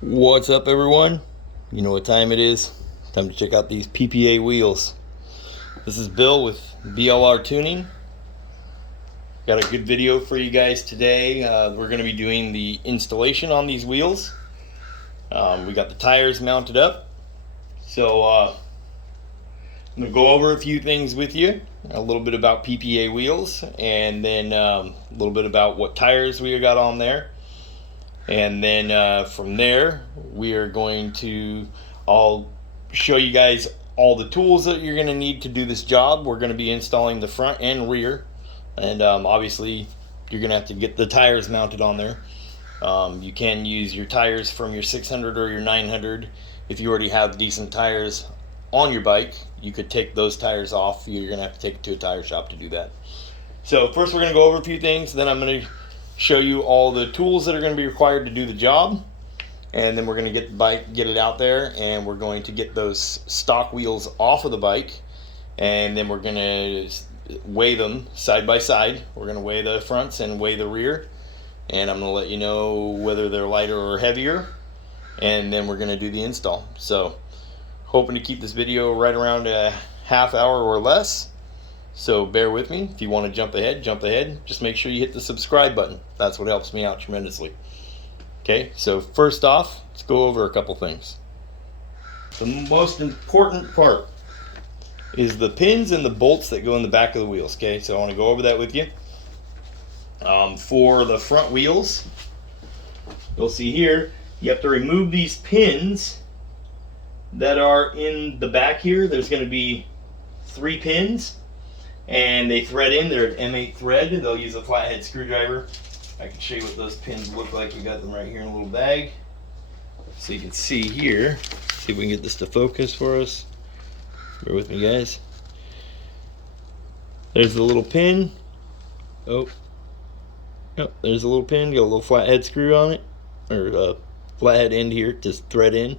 What's up, everyone? You know what time it is. Time to check out these PPA wheels. This is Bill with BLRTUNING. Got a good video for you guys today. We're going to be doing the installation on these wheels. We got the tires mounted up. So I'm going to go over a few things with you. A little bit about PPA wheels, and then a little bit about what tires we got on there. And then from there, we are going to, I'll show you guys all the tools that you're going to need to do this job. We're going to be installing the front and rear. And obviously, you're going to have to get the tires mounted on there. You can use your tires from your 600 or your 900. If you already have decent tires on your bike, you could take those tires off. You're going to have to take it to a tire shop to do that. So first we're going to go over a few things. Then I'm going to show you all the tools that are going to be required to do the job, and then we're going to get the bike, get it out there, and we're going to get those stock wheels off of the bike, and then we're going to weigh them side by side. We're going to weigh the fronts and weigh the rear, and I'm going to let you know whether they're lighter or heavier, and then we're going to do the install. So hoping to keep this video right around a half hour or less. So bear with me. If you want to jump ahead, jump ahead. Just make sure you hit the subscribe button. That's what helps me out tremendously. Okay, so first off, let's go over a couple things. The most important part is the pins and the bolts that go in the back of the wheels. Okay, so I want to go over that with you. For the front wheels, you'll see here, you have to remove these pins that are in the back here. There's going to be 3 pins. And they thread in, they're an M8 thread. They'll use a flathead screwdriver. I can show you what those pins look like. We got them right here in a little bag. So you can see here, see if we can get this to focus for us. Bear with me, guys. There's the little pin. Oh, there's a little pin, got a little flathead screw on it, or a flathead end here to thread in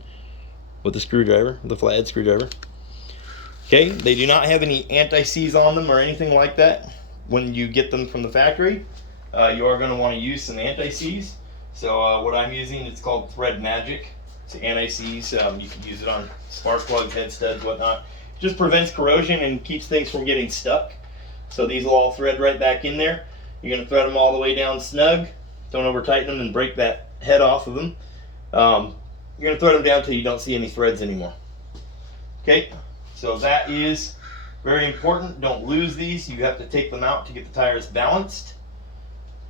with the screwdriver, the flathead screwdriver. Okay, they do not have any anti-seize on them or anything like that. When you get them from the factory, you are going to want to use some anti-seize. So what I'm using, it's called Thread Magic. It's anti-seize. You can use it on spark plugs, head studs, whatnot. It just prevents corrosion and keeps things from getting stuck. So these will all thread right back in there. You're going to thread them all the way down snug. Don't over tighten them and break that head off of them. You're going to thread them down until you don't see any threads anymore. Okay. So that is very important. Don't lose these. You have to take them out to get the tires balanced.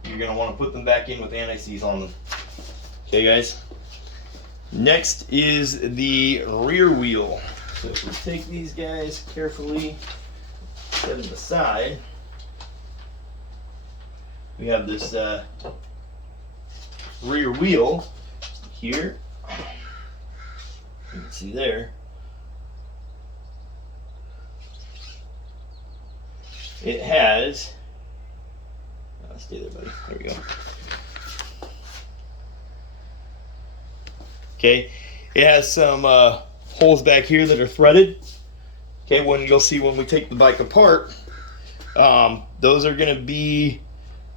You're going to want to put them back in with anti-seize on them. Okay, guys. Next is the rear wheel. So if we take these guys carefully, set them aside, we have this rear wheel here. You can see there. It has, stay there, buddy. There we go. Okay, it has some holes back here that are threaded. Okay, you'll see when we take the bike apart, those are going to be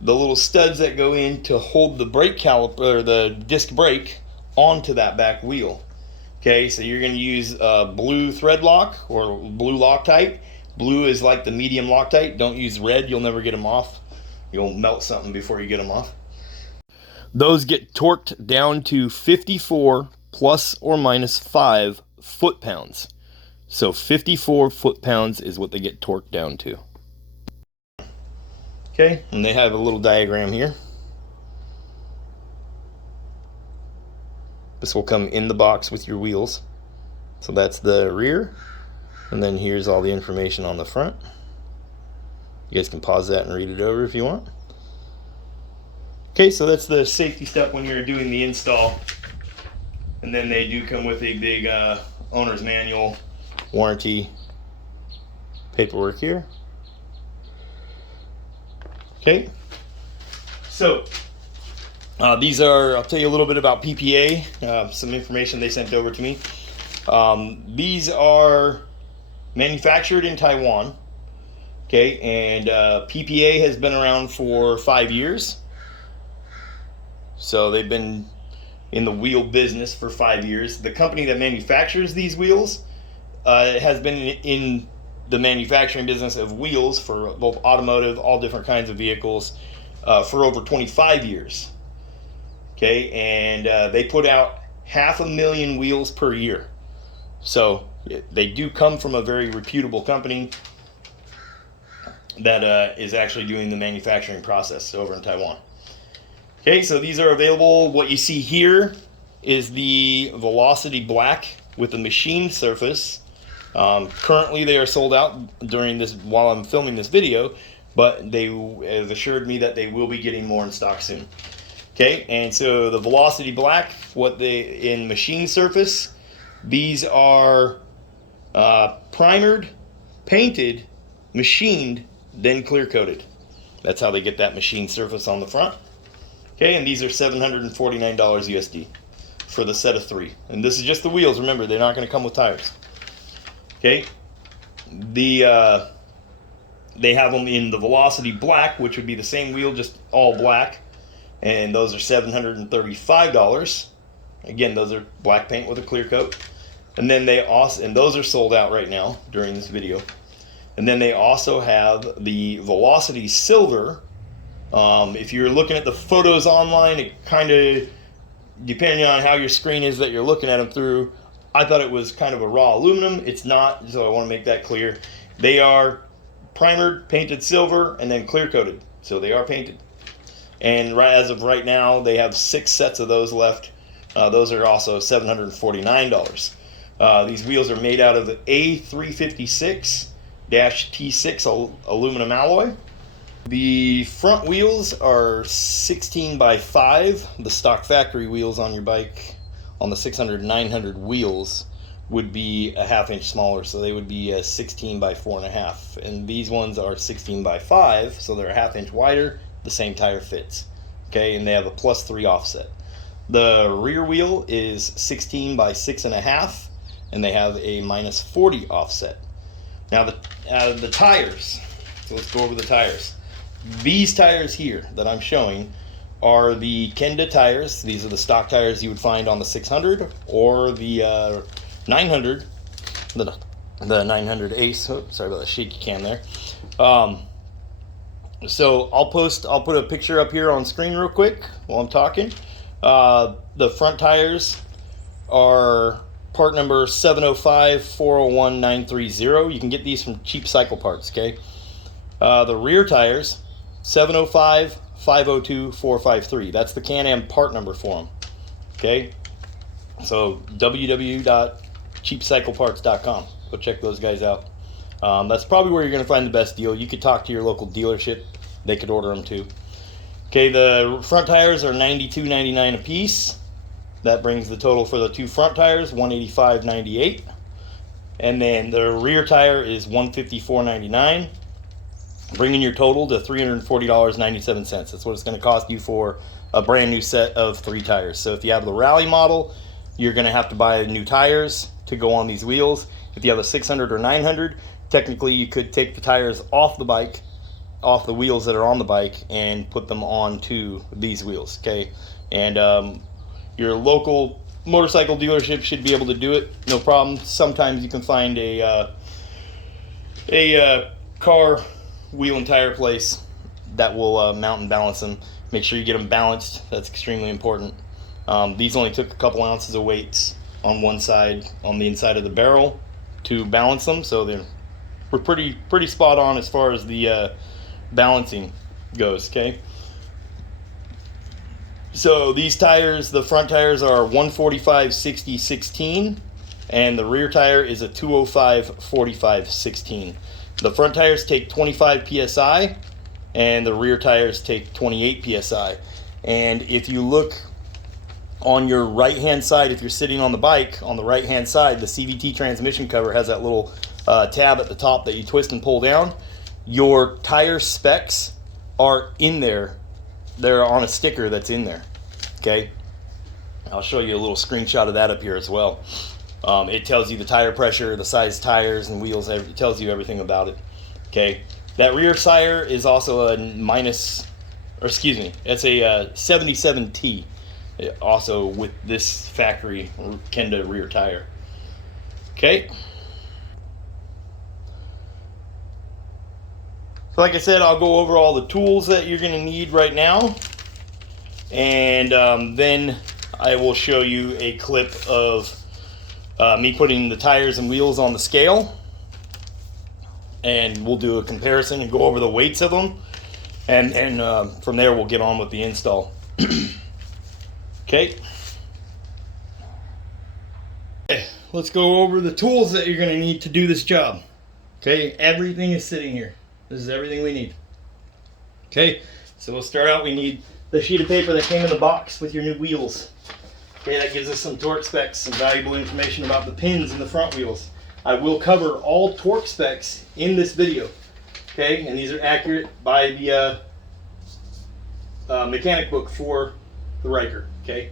the little studs that go in to hold the brake caliper or the disc brake onto that back wheel. Okay, so you're going to use blue thread lock or blue Loctite. Blue is like the medium Loctite. Don't use red. You'll never get them off. You'll melt something before you get them off. Those get torqued down to 54 plus or minus 5 foot-pounds. So 54 foot-pounds is what they get torqued down to. Okay, and they have a little diagram here. This will come in the box with your wheels. So that's the rear. And then here's all the information on the front. You guys can pause that and read it over if you want. Okay, so that's the safety step when you're doing the install. And then they do come with a big owner's manual, warranty paperwork here. Okay, so these are, I'll tell you a little bit about PPA, some information they sent over to me. These are manufactured in Taiwan. Okay, and PPA has been around for 5 years. So they've been in the wheel business for 5 years. The company that manufactures these wheels has been in the manufacturing business of wheels for both automotive, all different kinds of vehicles, for over 25 years. Okay, and they put out 500,000 wheels per year. So they do come from a very reputable company that is actually doing the manufacturing process over in Taiwan. Okay, so these are available. What you see here is the Velocity Black with the machined surface. Currently they are sold out during this, while I'm filming this video, but they have assured me that they will be getting more in stock soon. Okay, and so the Velocity Black, in machine surface, these are primered, painted, machined, then clear coated. That's how they get that machine surface on the front. Okay, and these are $749 USD for the set of 3. And this is just the wheels. Remember, they're not going to come with tires. Okay, they have them in the Velocity Black, which would be the same wheel, just all black, and those are $735. Again, those are black paint with a clear coat. And then and those are sold out right now during this video. And then they also have the Velocity Silver. If you're looking at the photos online, it kind of, depending on how your screen is that you're looking at them through, I thought it was kind of a raw aluminum. It's not, so I want to make that clear. They are primered, painted silver, and then clear coated. So they are painted. And as of right now, they have 6 sets of those left. Those are also $749. These wheels are made out of the A356-T6 aluminum alloy. The front wheels are 16 by 5. The stock factory wheels on your bike on the 600, 900 wheels would be a 1/2 inch smaller, so they would be 16 by 4.5. And these ones are 16 by 5, so they're a 1/2 inch wider. The same tire fits. Okay, and they have a +3 offset. The rear wheel is 16 by 6.5, and they have a -40 offset. Now the tires. So let's go over the tires. These tires here that I'm showing are the Kenda tires. These are the stock tires you would find on the 600 or the 900, the 900 Ace. Oh, sorry about that shaky cam there. So I'll put a picture up here on screen real quick while I'm talking. The front tires are part number 705-401-930. You can get these from Cheap Cycle Parts, okay? The rear tires, 705-502-453. That's the Can-Am part number for them, okay? So www.cheapcycleparts.com. Go check those guys out. That's probably where you're going to find the best deal. You could talk to your local dealership. They could order them too. Okay, the front tires are $92.99 a piece. That brings the total for the 2 front tires, $185.98. And then the rear tire is $154.99, bringing your total to $340.97. That's what it's going to cost you for a brand new set of 3 tires. So if you have the Rally model, you're going to have to buy new tires to go on these wheels. If you have a 600 or 900, technically you could take the tires off the bike, off the wheels that are on the bike, and put them onto these wheels, okay? And your local motorcycle dealership should be able to do it, no problem. Sometimes you can find a car wheel and tire place that will mount and balance them. Make sure you get them balanced. That's extremely important. These only took a couple ounces of weights on one side, on the inside of the barrel, to balance them, so we're pretty spot on as far as the balancing goes, okay? So these tires, the front tires are 145/60/16, and the rear tire is a 205/45/16. The front tires take 25 psi, and the rear tires take 28 psi. And if you look on your right hand side, if you're sitting on the bike, on the right hand side, the CVT transmission cover has that little tab at the top that you twist and pull down. Your tire specs are in there. They're on a sticker that's in there, okay? I'll show you a little screenshot of that up here as well. It tells you the tire pressure, the size tires and wheels. It tells you everything about it, okay? That rear tire is also a it's a 77T. also with this factory Kenda rear tire. Okay. So like I said, I'll go over all the tools that you're going to need right now, and then I will show you a clip of me putting the tires and wheels on the scale, and we'll do a comparison and go over the weights of them, and from there we'll get on with the install. Okay. Let's go over the tools that you're going to need to do this job. Okay, everything is sitting here. This is everything we need. Okay, so we'll start out. We need the sheet of paper that came in the box with your new wheels. Okay, that gives us some torque specs, some valuable information about the pins in the front wheels. I will cover all torque specs in this video. Okay, and these are accurate by the mechanic book for the Ryker. Okay.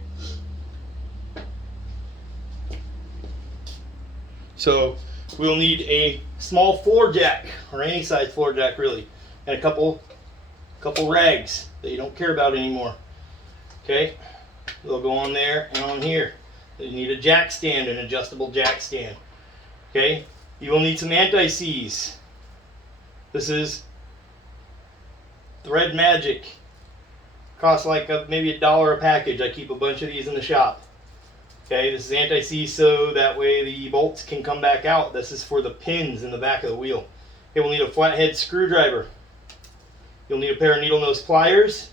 So we'll need a small floor jack, or any size floor jack really, and a couple rags that you don't care about anymore. Okay, they'll go on there and on here. You need a jack stand, an adjustable jack stand. Okay, you will need some anti-seize. This is Thread Magic. Costs like maybe $1 a package. I keep a bunch of these in the shop. Okay, this is anti-seize so that way the bolts can come back out. This is for the pins in the back of the wheel. Okay, we'll need a flathead screwdriver. You'll need a pair of needle nose pliers.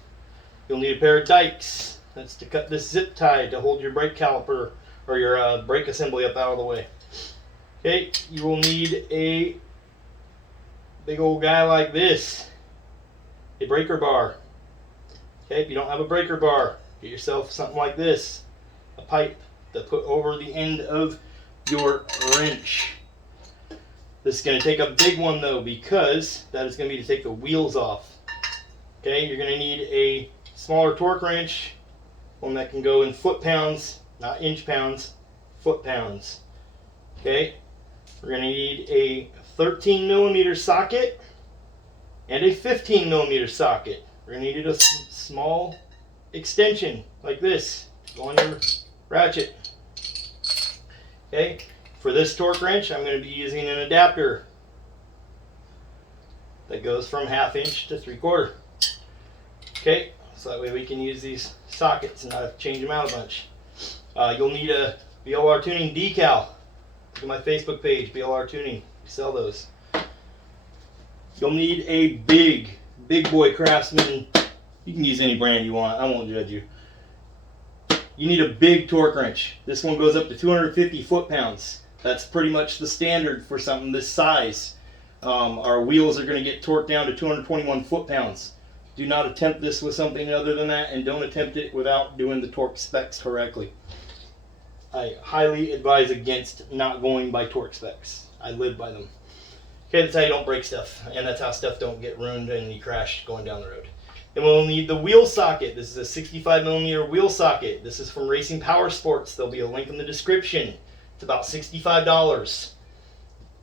You'll need a pair of dikes. That's to cut this zip tie to hold your brake caliper or your brake assembly up out of the way. Okay, you will need a big old guy like this, a breaker bar. Okay, if you don't have a breaker bar, get yourself something like this, a pipe to put over the end of your wrench. This is going to take a big one though, because that is going to be to take the wheels off. Okay, you're going to need a smaller torque wrench, one that can go in foot-pounds, not inch-pounds, foot-pounds. Okay, we're going to need a 13mm socket and a 15mm socket. We're going to need a small extension like this to go on your ratchet. Okay, for this torque wrench I'm going to be using an adapter that goes from 1/2 inch to 3/4. Okay, so that way we can use these sockets and not have to change them out a bunch. You'll need a BLRTUNING decal. Look at my Facebook page, BLRTUNING. We sell those. You'll need a big boy Craftsman. You can use any brand you want. I won't judge you. You need a big torque wrench. This one goes up to 250 foot-pounds. That's pretty much the standard for something this size. Our wheels are going to get torqued down to 221 foot-pounds. Do not attempt this with something other than that, and don't attempt it without doing the torque specs correctly. I highly advise against not going by torque specs. I live by them. Okay, that's how you don't break stuff, and that's how stuff don't get ruined and you crash going down the road. And we'll need the wheel socket. This is a 65mm wheel socket. This is from Racing Power Sports. There'll be a link in the description. It's about $65.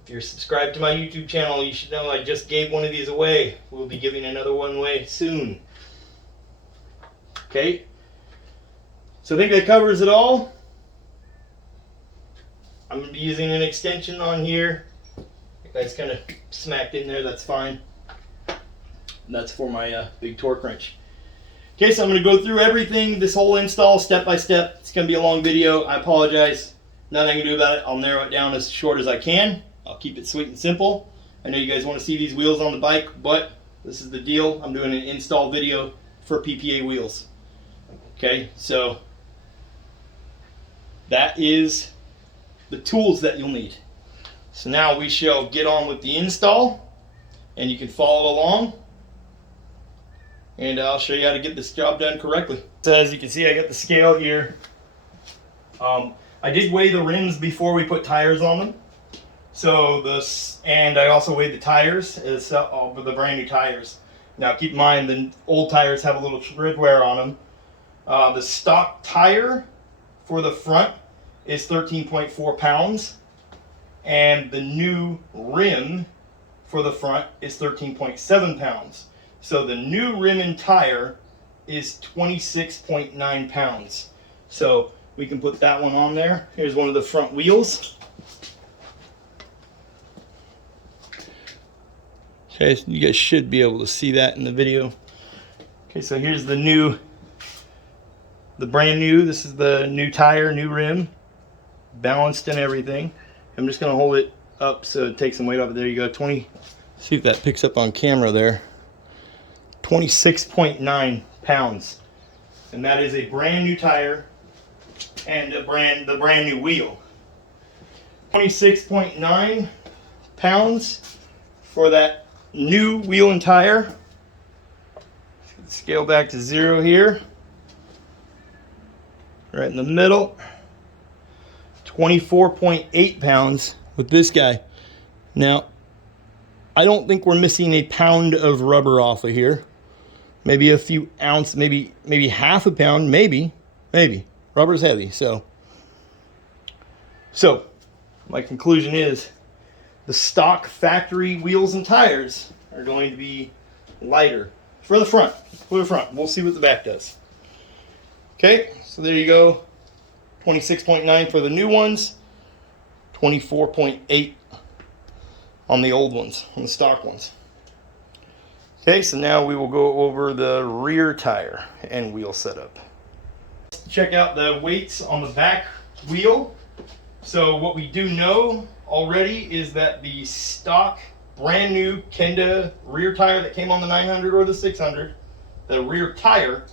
If you're subscribed to my YouTube channel, you should know I just gave one of these away. We'll be giving another one away soon. Okay, so I think that covers it all. I'm going to be using an extension on here. That's kind of smacked in there, that's fine. And that's for my big torque wrench. Okay, so I'm going to go through everything, this whole install step by step. It's going to be a long video. I apologize. Nothing I can do about it. I'll narrow it down as short as I can. I'll keep it sweet and simple. I know you guys want to see these wheels on the bike, but this is the deal. I'm doing an install video for PPA wheels. Okay, so that is the tools that you'll need. So now we shall get on with the install, and you can follow along, and I'll show you how to get this job done correctly. So as you can see, I got the scale here. I did weigh the rims before we put tires on them. So and I also weighed the tires as for the brand new tires. Now keep in mind the old tires have a little tread wear on them. The stock tire for the front is 13.4 pounds. And the new rim for the front is 13.7 pounds. So the new rim and tire is 26.9 pounds. So we can put that one on there. Here's one of the front wheels. Okay, so you guys should be able to see that in the video. Okay, so here's the brand new, this is the new tire, new rim, balanced and everything. I'm just gonna hold it up so it takes some weight off. There you go, see if that picks up on camera there. 26.9 pounds. And that is a brand new tire and the brand new wheel. 26.9 pounds for that new wheel and tire. Scale back to 0 here. Right in the middle. 24.8 pounds with this guy. Now, I don't think we're missing a pound of rubber off of here. Maybe a few ounces, maybe half a pound, maybe. Rubber's heavy, so my conclusion is the stock factory wheels and tires are going to be lighter for the front. We'll see what the back does. Okay, so there you go. 26.9 for the new ones, 24.8 on the old ones, on the stock ones. Okay, so now we will go over the rear tire and wheel setup. Check out the weights on the back wheel. So what we do know already is that the stock brand new Kenda rear tire that came on the 900 or the 600, the rear tire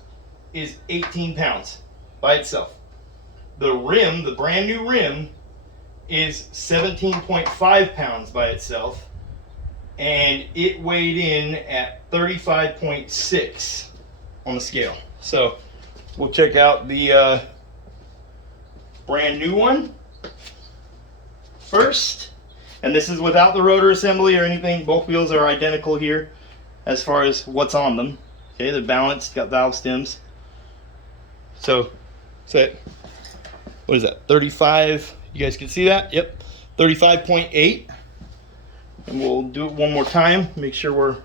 is 18 pounds by itself. The rim, the brand new rim, is 17.5 pounds by itself, and it weighed in at 35.6 on the scale. So we'll check out the brand new one first. And this is without the rotor assembly or anything. Both wheels are identical here as far as what's on them. Okay, they're balanced, got valve stems. So, what is that, 35? You guys can see that? Yep, 35.8. And we'll do it one more time, make sure we're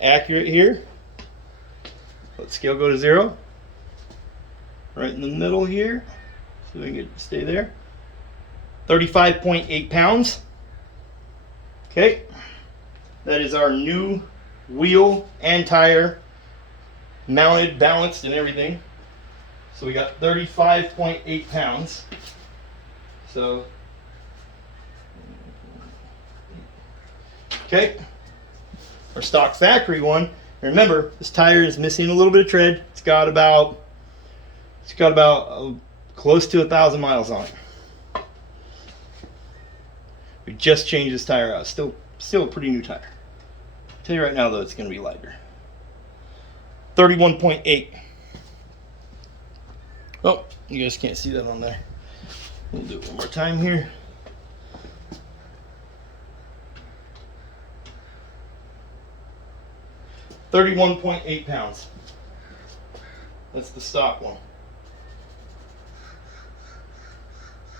accurate here. Let scale go to 0. Right in the middle here, so we can get stay there. 35.8 pounds. Okay, that is our new wheel and tire, mounted, balanced, and everything. So we got 35.8 pounds. So, okay, our stock factory one. And remember, this tire is missing a little bit of tread. It's got about close to 1,000 miles on it. We just changed this tire out. Still a pretty new tire. I'll tell you right now though, it's going to be lighter. 31.8. Oh, you guys can't see that on there. We'll do it one more time here. $31.8 pounds. That's the stock one.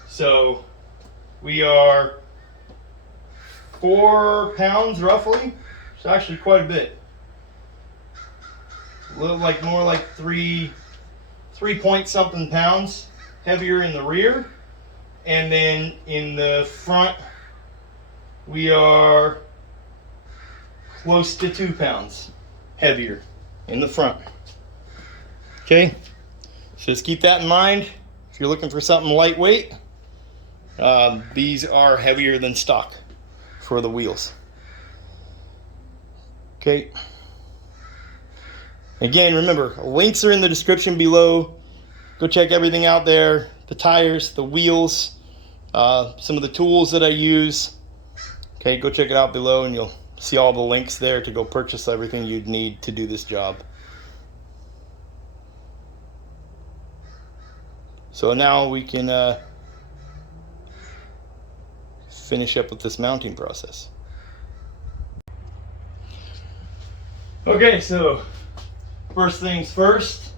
So we are 4 pounds roughly. It's actually quite a bit. A little like more like 3 point something pounds heavier in the rear, and then in the front we are close to 2 pounds heavier in the front. Okay, so just keep that in mind if you're looking for something lightweight. These are heavier than stock for the wheels. Okay. Again, remember, links are in the description below. Go check everything out there. The tires, the wheels, some of the tools that I use. Okay, go check it out below and you'll see all the links there to go purchase everything you'd need to do this job. So now we can finish up with this mounting process. Okay, so first things first,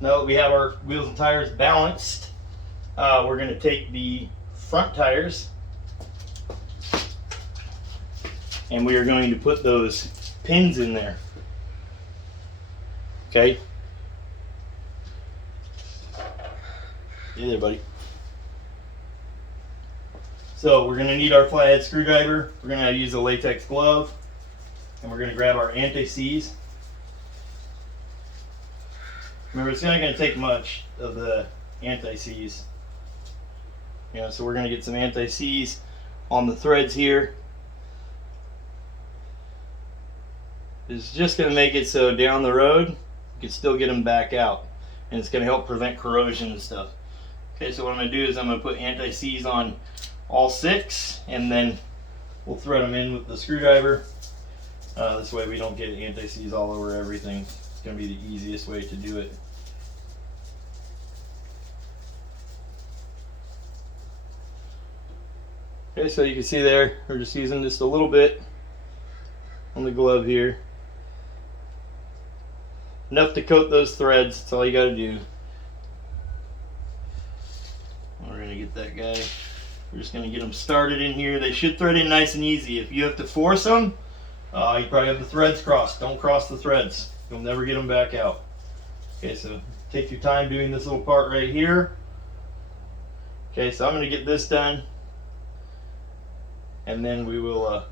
now that we have our wheels and tires balanced, we're going to take the front tires and we are going to put those pins in there. Okay. Hey there, buddy. So we're going to need our flathead screwdriver. We're going to use a latex glove, and we're going to grab our anti-seize. Remember, it's not going to take much of the anti-seize. So we're going to get some anti-seize on the threads here. It's just going to make it so down the road you can still get them back out, and it's going to help prevent corrosion and stuff. Okay, so what I'm going to do is I'm going to put anti-seize on all 6, and then we'll thread them in with the screwdriver. This way we don't get anti-seize all over everything. It's going to be the easiest way to do it. Okay, so you can see there, we're just using just a little bit on the glove here. Enough to coat those threads, that's all you got to do. We're going to get that guy, we're just going to get them started in here. They should thread in nice and easy. If you have to force them, you probably have the threads crossed. Don't cross the threads, you'll never get them back out. Okay, so take your time doing this little part right here. Okay, so I'm going to get this done, and then we will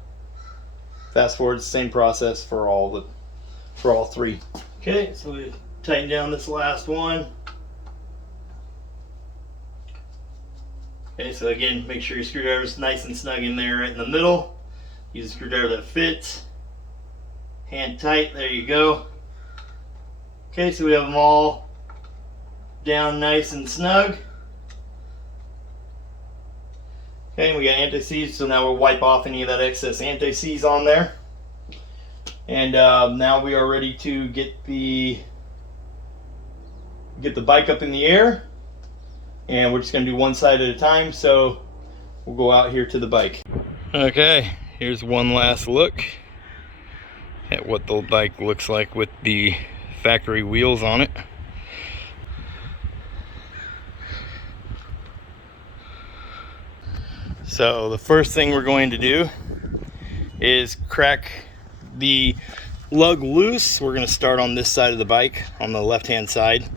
fast forward the same process for all 3. Okay, so we tighten down this last one. Okay, so again, make sure your screwdriver is nice and snug in there right in the middle. Use a screwdriver that fits. Hand tight, there you go. Okay, so we have them all down nice and snug. Okay, and we got anti-seize, so now we'll wipe off any of that excess anti-seize on there. And now we are ready to get the bike up in the air, and we're just going to do one side at a time. So we'll go out here to the bike. Okay, here's one last look at what the bike looks like with the factory wheels on it. So the first thing we're going to do is crack the lug loose. We're going to start on this side of the bike, on the left hand side.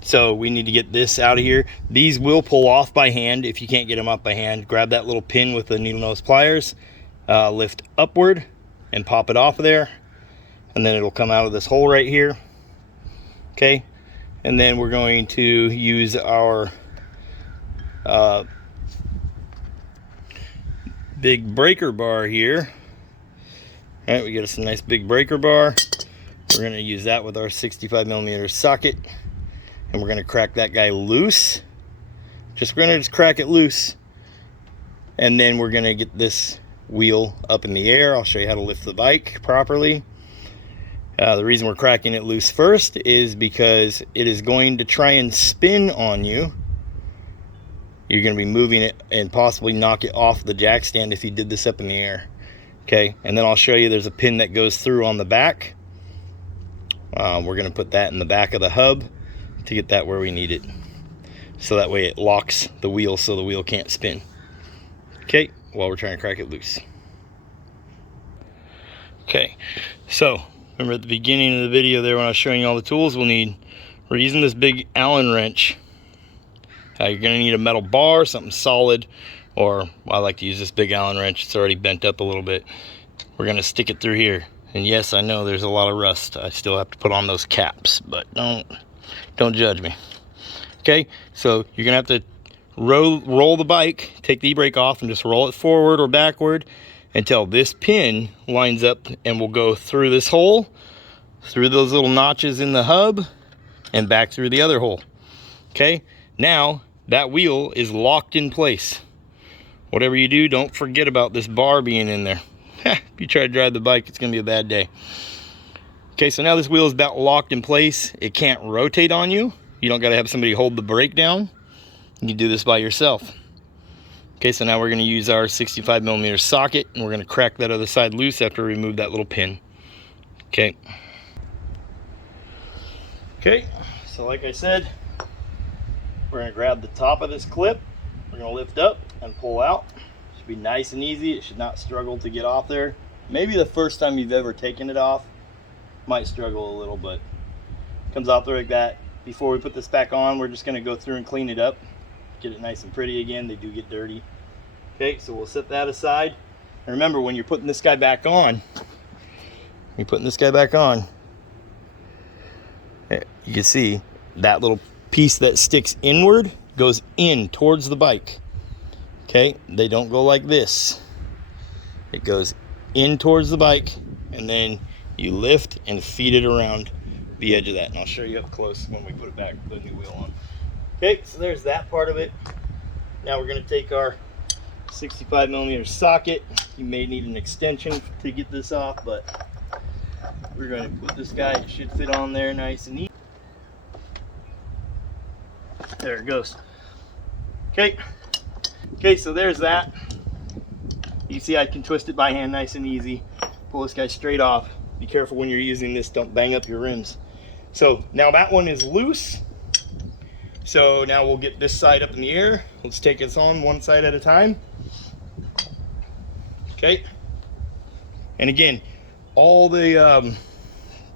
So we need to get this out of here. These will pull off by hand. If you can't get them up by hand, grab that little pin with the needle nose pliers, lift upward and pop it off of there, and then it'll come out of this hole right here. Okay, and then we're going to use our big breaker bar here. All right, we get us a nice big breaker bar. We're going to use that with our 65mm socket, and we're going to crack that guy loose. We're going to just crack it loose, and then we're going to get this wheel up in the air. I'll show you how to lift the bike properly. The reason we're cracking it loose first is because it is going to try and spin on you. You're going to be moving it and possibly knock it off the jack stand if you did this up in the air. Okay, and then I'll show you there's a pin that goes through on the back. We're going to put that in the back of the hub to get that where we need it, so that way it locks the wheel so the wheel can't spin. Okay, while we're trying to crack it loose. Okay, so remember at the beginning of the video there when I was showing you all the tools we'll need, we're using this big Allen wrench. You're going to need a metal bar, something solid, or I like to use this big Allen wrench. It's already bent up a little bit. We're going to stick it through here. And yes, I know there's a lot of rust. I still have to put on those caps, but don't judge me. Okay, so you're going to have to roll the bike, take the e-brake off, and just roll it forward or backward until this pin lines up, and we'll go through this hole, through those little notches in the hub, and back through the other hole. Okay, now that wheel is locked in place. Whatever you do, don't forget about this bar being in there. If you try to drive the bike, it's going to be a bad day. Okay, so now this wheel is about locked in place. It can't rotate on you. You don't got to have somebody hold the brake down. You can do this by yourself. Okay, so now we're going to use our 65mm socket, and we're going to crack that other side loose after we remove that little pin. Okay. Okay, so like I said, we're going to grab the top of this clip. We're going to lift up and pull out. It should be nice and easy. It should not struggle to get off there. Maybe the first time you've ever taken it off might struggle a little, but it comes off there like that. Before we put this back on, we're just going to go through and clean it up. get it nice and pretty again. They do get dirty. Okay, so we'll set that aside. And remember, when you're putting this guy back on, you can see that little piece that sticks inward goes in towards the bike. Okay, they don't go like this. It goes in towards the bike, and then you lift and feed it around the edge of that. And I'll show you up close when we put it back, put the new wheel on. Okay, so there's that part of it. Now we're going to take our 65mm socket. You may need an extension to get this off, but we're going to put this guy, it should fit on there nice and neat. There it goes. Okay, so there's that. You see I can twist it by hand nice and easy. Pull this guy straight off. Be careful when you're using this, don't bang up your rims. So now that one is loose. So now we'll get this side up in the air. Let's take this on one side at a time. Okay. And again, all the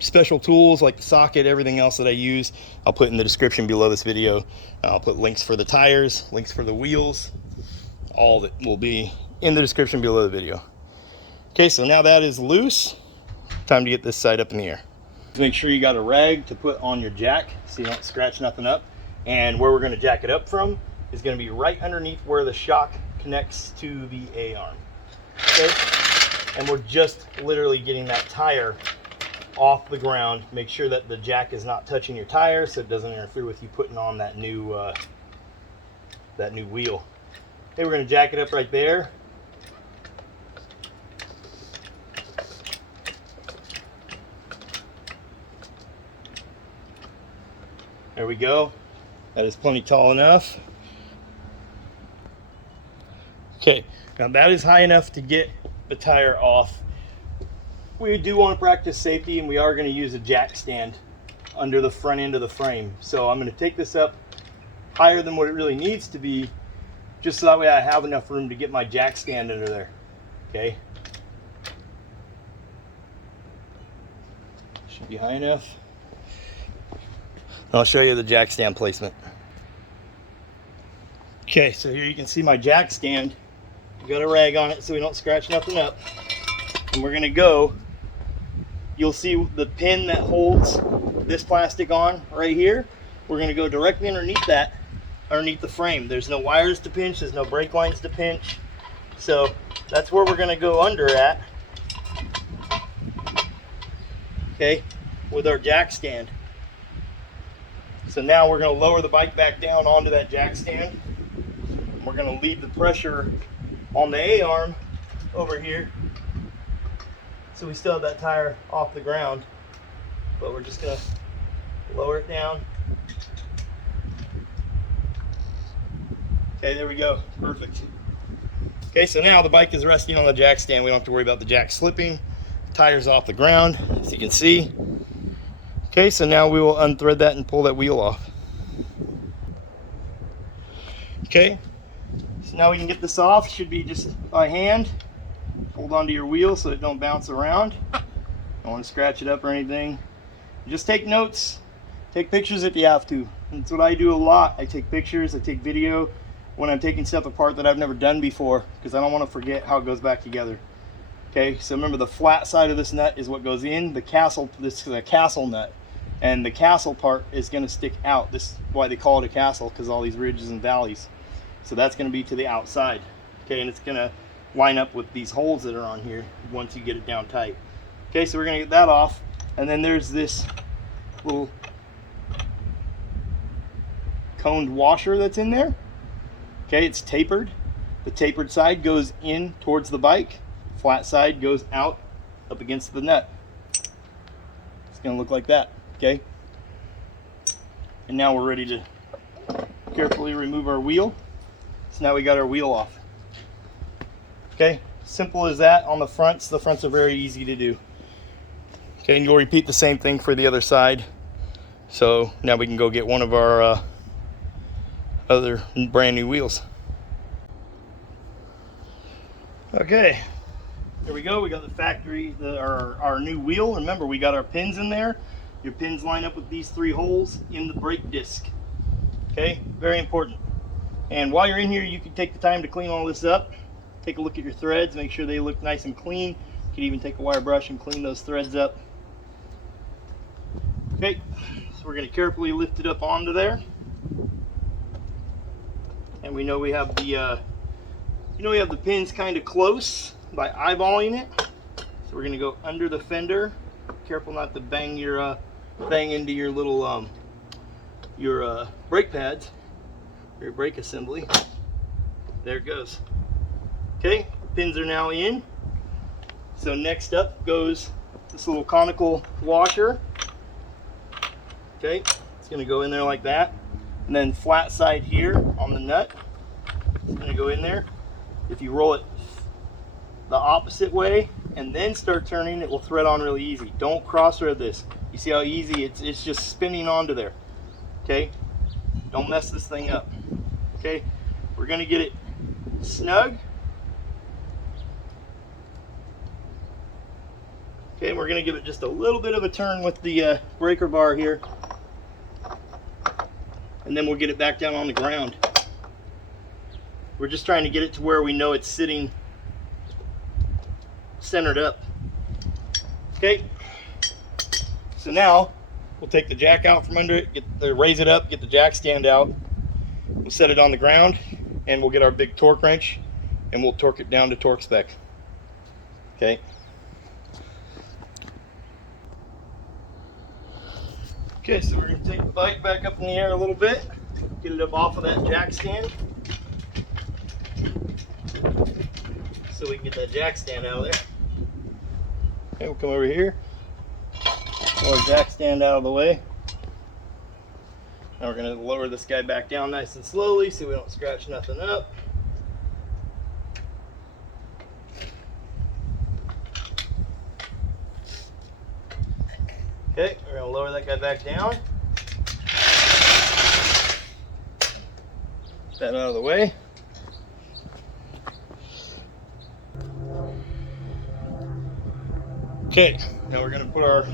special tools like the socket, everything else that I use, I'll put in the description below this video. I'll put links for the tires, links for the wheels, all that will be in the description below the video. Okay, so now that is loose, time to get this side up in the air. Make sure you got a rag to put on your jack so you don't scratch nothing up. And where we're going to jack it up from is going to be right underneath where the shock connects to the A-arm. Okay, and we're just literally getting that tire off the ground. Make sure that the jack is not touching your tire so it doesn't interfere with you putting on that new wheel. Okay, we're going to jack it up right there. There we go. That is plenty tall enough. Okay, now that is high enough to get the tire off. We do want to practice safety, and we are going to use a jack stand under the front end of the frame. So I'm going to take this up higher than what it really needs to be, just so that way I have enough room to get my jack stand under there. Okay. Should be high enough. I'll show you the jack stand placement. Okay, so here you can see my jack stand. I've got a rag on it so we don't scratch nothing up. And we're gonna go, you'll see the pin that holds this plastic on right here. We're gonna go directly underneath that, underneath the frame. There's no wires to pinch, there's no brake lines to pinch. So that's where we're gonna go under at. Okay, with our jack stand. So now we're going to lower the bike back down onto that jack stand. We're going to leave the pressure on the A-arm over here. So we still have that tire off the ground, but we're just going to lower it down. Okay, there we go. Perfect. Okay, so now the bike is resting on the jack stand. We don't have to worry about the jack slipping. The tire's off the ground, as you can see. Okay, so now we will unthread that and pull that wheel off. Okay, so now we can get this off. It should be just by hand. Hold onto your wheel so it don't bounce around. Don't want to scratch it up or anything. Just take notes. Take pictures if you have to. That's what I do a lot. I take pictures, I take video when I'm taking stuff apart that I've never done before, because I don't want to forget how it goes back together. Okay, so remember the flat side of this nut is what goes in. The castle, this is a castle nut, and the castle part is going to stick out. This is why they call it a castle, because all these ridges and valleys. So that's going to be to the outside. Okay, and it's going to line up with these holes that are on here once you get it down tight. Okay, so we're going to get that off, and then there's this little coned washer that's in there. Okay, it's tapered. The tapered side goes in towards the bike. Flat side goes out up against the nut. It's going to look like that. Okay, and now we're ready to carefully remove our wheel. So now we got our wheel off. Okay, simple as that on the fronts. The fronts are very easy to do. Okay, and you'll repeat the same thing for the other side. So now we can go get one of our other brand new wheels. Okay, there we go. We got the factory, our new wheel. Remember, we got our pins in there. Your pins line up with these 3 holes in the brake disc. Okay, very important. And while you're in here, you can take the time to clean all this up. Take a look at your threads, make sure they look nice and clean. You can even take a wire brush and clean those threads up. Okay, so we're going to carefully lift it up onto there. And we know we have the we have the pins kind of close by eyeballing it. So we're going to go under the fender. Careful not to bang into your little brake pads, your brake assembly. There it goes. Okay, pins are now in. So next up goes this little conical washer. Okay, it's going to go in there like that. And then flat side here on the nut, it's going to go in there. If you roll it the opposite way and then start turning, it will thread on really easy. Don't cross thread this. You see how easy it's just spinning onto there. Okay, don't mess this thing up. Okay, we're going to get it snug. Okay, we're going to give it just a little bit of a turn with the breaker bar here. And then we'll get it back down on the ground. We're just trying to get it to where we know it's sitting centered up. Okay, so now we'll take the jack out from under it, raise it up, get the jack stand out. We'll set it on the ground, and we'll get our big torque wrench, and we'll torque it down to torque spec. Okay. Okay, so we're going to take the bike back up in the air a little bit, get it up off of that jack stand, so we can get that jack stand out of there. Okay, we'll come over here, pull our jack stand out of the way. Now we're going to lower this guy back down nice and slowly so we don't scratch nothing up. Okay, we're going to lower that guy back down. Get that out of the way. Okay, now we're going to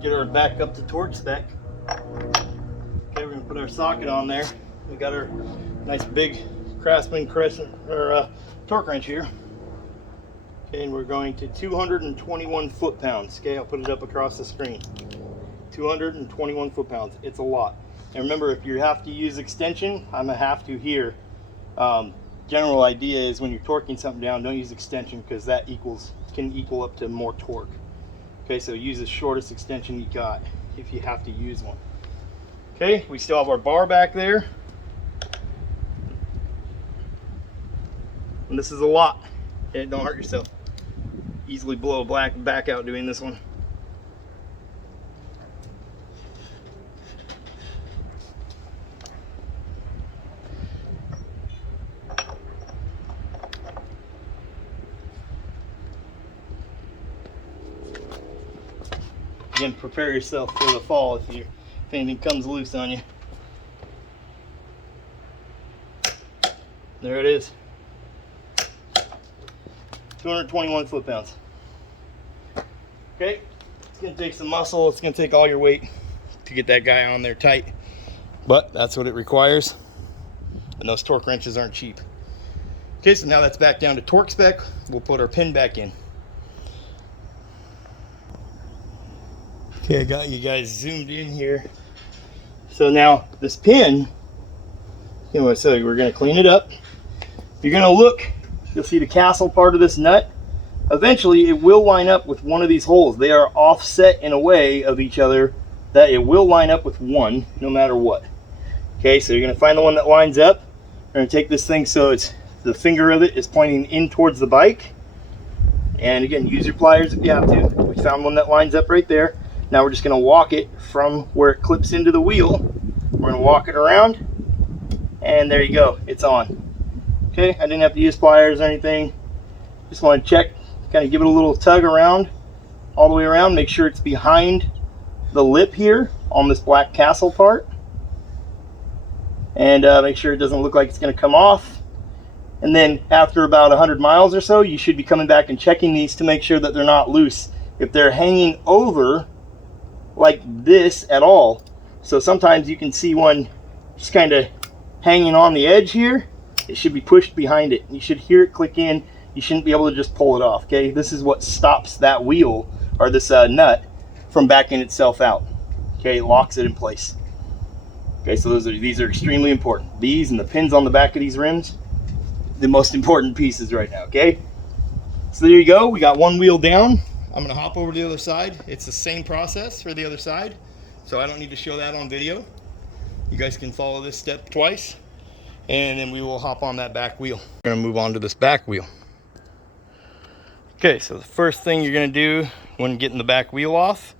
get our back up to torque spec. Okay, we're going to put our socket on there. We got our nice big Craftsman torque wrench here. Okay, and we're going to 221 foot-pounds. Okay, I'll put it up across the screen. 221 foot-pounds. It's a lot. And remember, if you have to use extension, I'm gonna have to here. General idea is when you're torquing something down, don't use extension because that can equal up to more torque. Okay, so use the shortest extension you got if you have to use one. Okay, we still have our bar back there. And this is a lot. Okay, don't hurt yourself. Easily blow a back out doing this one. Again, prepare yourself for the fall if anything comes loose on you. There it is. 221 foot-pounds. Okay, it's going to take some muscle, it's going to take all your weight to get that guy on there tight, but that's what it requires, and those torque wrenches aren't cheap. Okay, so now that's back down to torque spec. We'll put our pin back in. Okay, I got you guys zoomed in here. So now this pin, so we're going to clean it up. You're going to look, you'll see the castle part of this nut. Eventually it will line up with one of these holes. They are offset in a way of each other that it will line up with one no matter what. Okay, so you're going to find the one that lines up. We're going to take this thing so it's the finger of it is pointing in towards the bike. And again, use your pliers if you have to. We found one that lines up right there. Now we're just going to walk it from where it clips into the wheel. We're going to walk it around, and there you go, it's on. Okay, I didn't have to use pliers or anything. Just want to check, kind of give it a little tug around, all the way around, make sure it's behind the lip here on this black castle part. And make sure it doesn't look like it's going to come off. And then after about 100 miles or so, you should be coming back and checking these to make sure that they're not loose. If they're hanging over like this at all, so sometimes you can see one just kind of hanging on the edge here, it should be pushed behind it. You should hear it click in. You shouldn't be able to just pull it off, okay? This is what stops that wheel, or this nut, from backing itself out. Okay, it locks it in place. Okay, so these are extremely important. These and the pins on the back of these rims, the most important pieces right now, okay? So there you go, we got one wheel down. I'm gonna hop over to the other side. It's the same process for the other side, so I don't need to show that on video. You guys can follow this step twice, and then we will hop on that back wheel. We're gonna move on to this back wheel. Okay, so the first thing you're gonna do when getting the back wheel off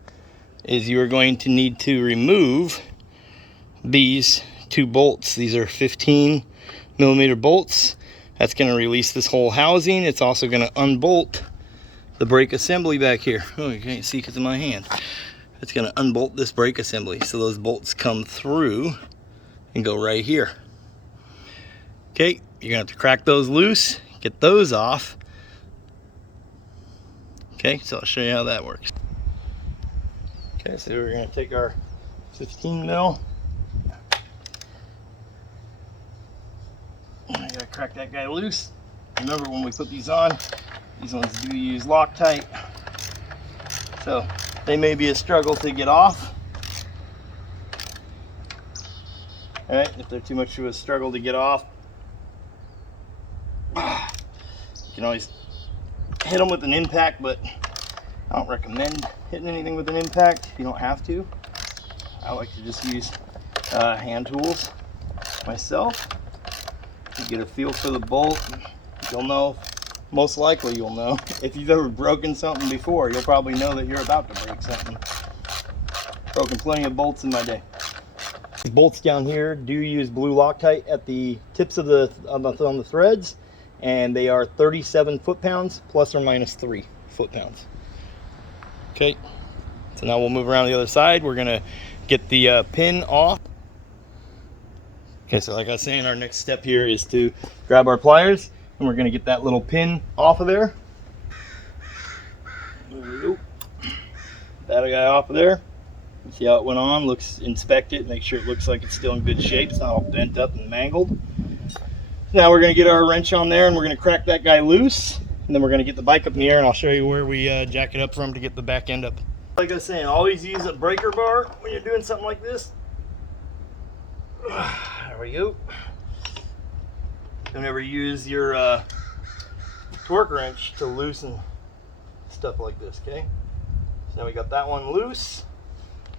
is you are going to need to remove these two bolts. These are 15mm bolts. That's gonna release this whole housing. It's also gonna unbolt the brake assembly back here. Oh, you can't see because of my hand. It's gonna unbolt this brake assembly. So those bolts come through and go right here. Okay, you're gonna have to crack those loose, get those off. Okay, so I'll show you how that works. Okay, so we're gonna take our 15mm. I gotta crack that guy loose. Remember, when we put these on, these ones do use Loctite, so they may be a struggle to get off. All right, if they're too much of a struggle to get off, you can always hit them with an impact, but I don't recommend hitting anything with an impact. You don't have to. I like to just use hand tools myself to get a feel for the bolt. You'll know, most likely you'll know, if you've ever broken something before, you'll probably know that you're about to break something. Broken plenty of bolts in my day. These bolts down here do use blue Loctite at the tips of on the threads, and they are 37 foot-pounds plus or minus 3 foot-pounds. Okay, so now we'll move around the other side. We're gonna get the pin off. Okay, so like I was saying, our next step here is to grab our pliers, and we're gonna get that little pin off of there. There we go. That guy off of there. See how it went on. Inspect it, make sure it looks like it's still in good shape. It's not all bent up and mangled. Now we're gonna get our wrench on there, and we're gonna crack that guy loose, and then we're gonna get the bike up in the air, and I'll show you where we jack it up from to get the back end up. Like I was saying, always use a breaker bar when you're doing something like this. There we go. Don't ever use your torque wrench to loosen stuff like this, okay? So now we got that one loose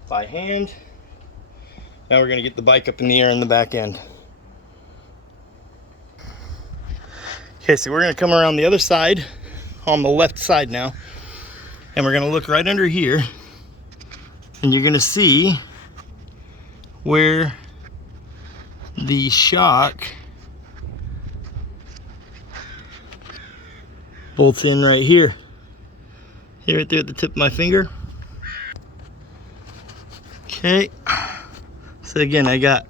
by hand. Now we're gonna get the bike up in the air in the back end. Okay, so we're gonna come around the other side, on the left side now, and we're gonna look right under here, and you're gonna see where the shock bolts in right here. Right there at the tip of my finger. Okay, so again, I got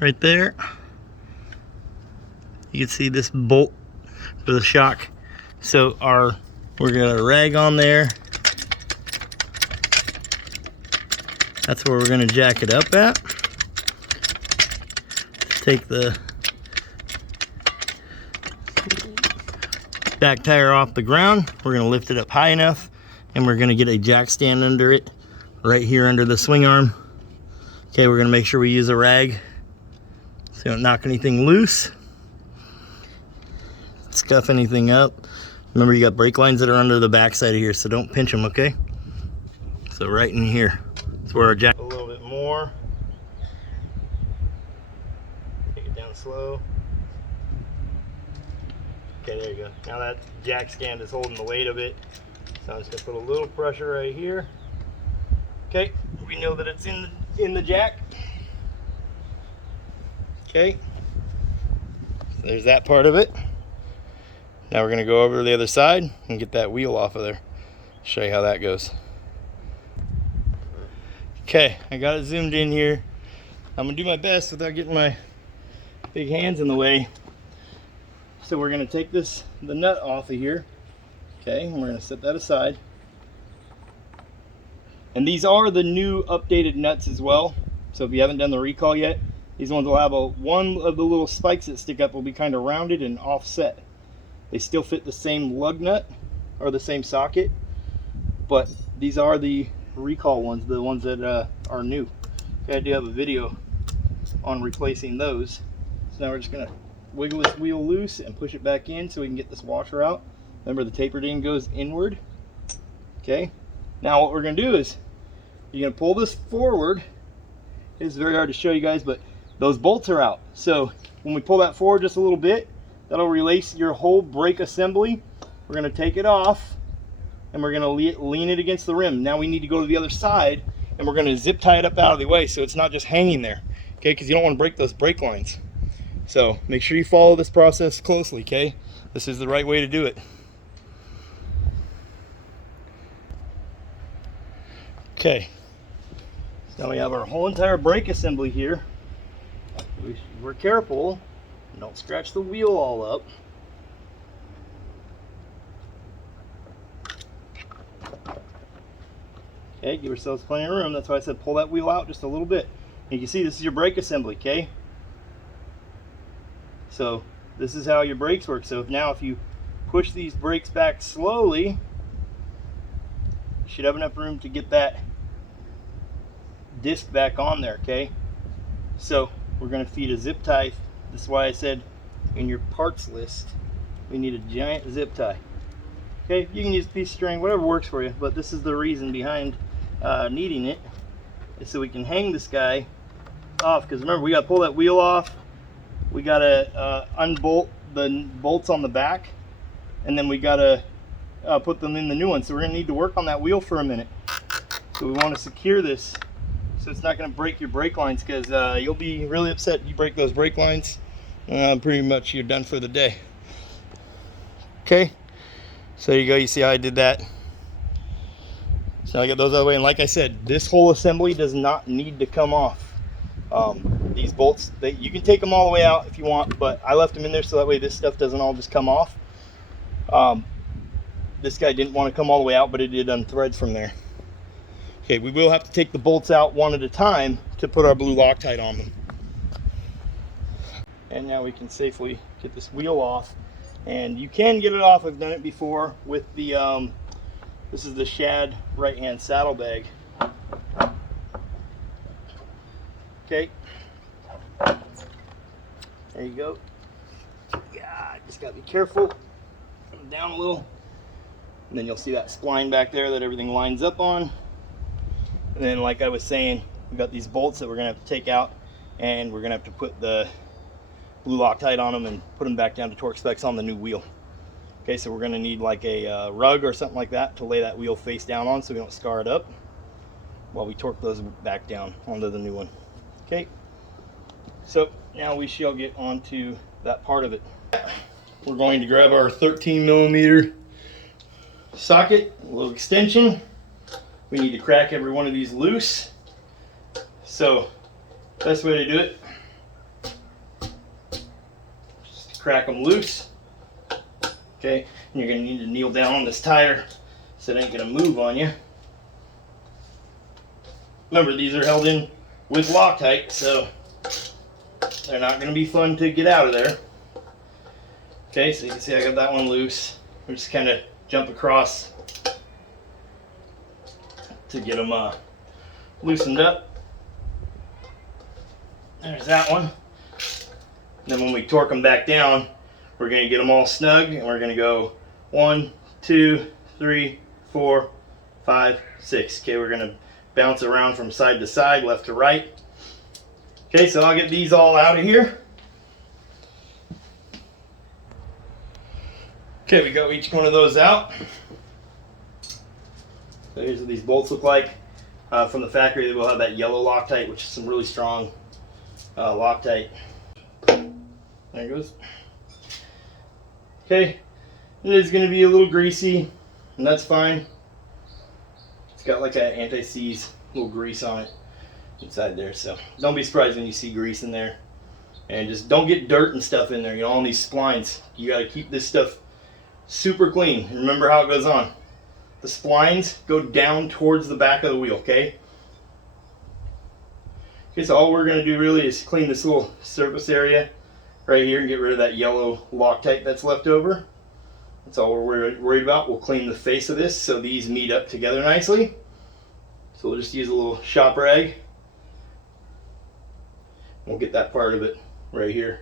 right there. You can see this bolt for the shock. So we're gonna rag on there. That's where we're gonna jack it up at. Take the back tire off the ground. We're gonna lift it up high enough, and we're gonna get a jack stand under it, right here under the swing arm. Okay, we're gonna make sure we use a rag so you don't knock anything loose, scuff anything up. Remember, you got brake lines that are under the back side of here, so don't pinch them, okay? So right in here, that's where our jack. A little bit more. Take it down slow. Okay, there you go. Now that jack stand is holding the weight of it, so I'm just gonna put a little pressure right here. Okay, we know that it's in the jack. Okay, so there's that part of it. Now we're gonna go over to the other side and get that wheel off of there. Show you how that goes. Okay, I got it zoomed in here. I'm gonna do my best without getting my big hands in the way. So we're gonna take the nut off of here. Okay, and we're gonna set that aside. And these are the new updated nuts as well. So if you haven't done the recall yet, These ones will have one of the little spikes that stick up will be kind of rounded and offset. They still fit the same lug nut or the same socket, but these are the recall ones, the ones that are new. Okay, I do have a video on replacing those. So now we're just gonna wiggle this wheel loose and push it back in so we can get this washer out. Remember, the tapered end goes inward. Okay, now what we're gonna do is you're gonna pull this forward. It's very hard to show you guys, but those bolts are out. So when we pull that forward just a little bit, that'll release your whole brake assembly. We're gonna take it off and we're gonna lean it against the rim. Now we need to go to the other side and we're gonna zip tie it up out of the way so it's not just hanging there, okay? Because you don't wanna break those brake lines. So make sure you follow this process closely, okay? This is the right way to do it. Okay, so now we have our whole entire brake assembly here. We're careful, don't scratch the wheel all up. Okay, give yourselves plenty of room. That's why I said pull that wheel out just a little bit. And you can see this is your brake assembly, okay? So this is how your brakes work. So if you push these brakes back slowly, you should have enough room to get that disc back on there, okay? So we're gonna feed a zip tie. This is why I said in your parts list, we need a giant zip tie. Okay, you can use a piece of string, whatever works for you, but this is the reason behind needing it, is so we can hang this guy off, because remember, we gotta pull that wheel off, we gotta unbolt the bolts on the back, and then we gotta put them in the new one. So we're gonna need to work on that wheel for a minute. So we wanna secure this so it's not gonna break your brake lines, because you'll be really upset if you break those brake lines. Pretty much you're done for the day. Okay, so there you go, you see how I did that. So I get those out of the way, and like I said, this whole assembly does not need to come off. These bolts, you can take them all the way out if you want, but I left them in there so that way this stuff doesn't all just come off. This guy didn't want to come all the way out, but it did unthread from there. Okay, we will have to take the bolts out one at a time to put our blue Loctite on them. And now we can safely get this wheel off. And you can get it off, I've done it before, with the, this is the Shad right-hand saddlebag. Okay, there you go. Yeah, just gotta be careful. Put it down a little. And then you'll see that spline back there that everything lines up on. And then, like I was saying, we've got these bolts that we're gonna have to take out, and we're gonna have to put the blue Loctite on them and put them back down to torque specs on the new wheel. Okay, so we're gonna need like a rug or something like that to lay that wheel face down on so we don't scar it up while we torque those back down onto the new one. Okay, so now we shall get onto that part of it. We're going to grab our 13mm socket, a little extension. We need to crack every one of these loose. So, best way to do it, just crack them loose. Okay, and you're going to need to kneel down on this tire so it ain't going to move on you. Remember, these are held in with Loctite, so they're not going to be fun to get out of there. Okay, so you can see I got that one loose. We just kind of jump across to get them loosened up. There's that one. Then when we torque them back down, we're going to get them all snug, and we're going to go 1, 2, 3, 4, 5, 6. Okay, we're going to bounce around from side to side, left to right. Okay, so I'll get these all out of here. Okay, we got each one of those out. So here's what these bolts look like. From the factory, they will have that yellow Loctite, which is some really strong Loctite. There it goes. Okay, it is going to be a little greasy, and that's fine. It's got like an anti-seize little grease on it inside there, so don't be surprised when you see grease in there. And just don't get dirt and stuff in there, you know, on these splines. You got to keep this stuff super clean. And remember how it goes on. The splines go down towards the back of the wheel, okay? Okay, so all we're going to do really is clean this little surface area right here and get rid of that yellow Loctite that's left over. That's all we're worried about. We'll clean the face of this so these meet up together nicely. So we'll just use a little shop rag. We'll get that part of it right here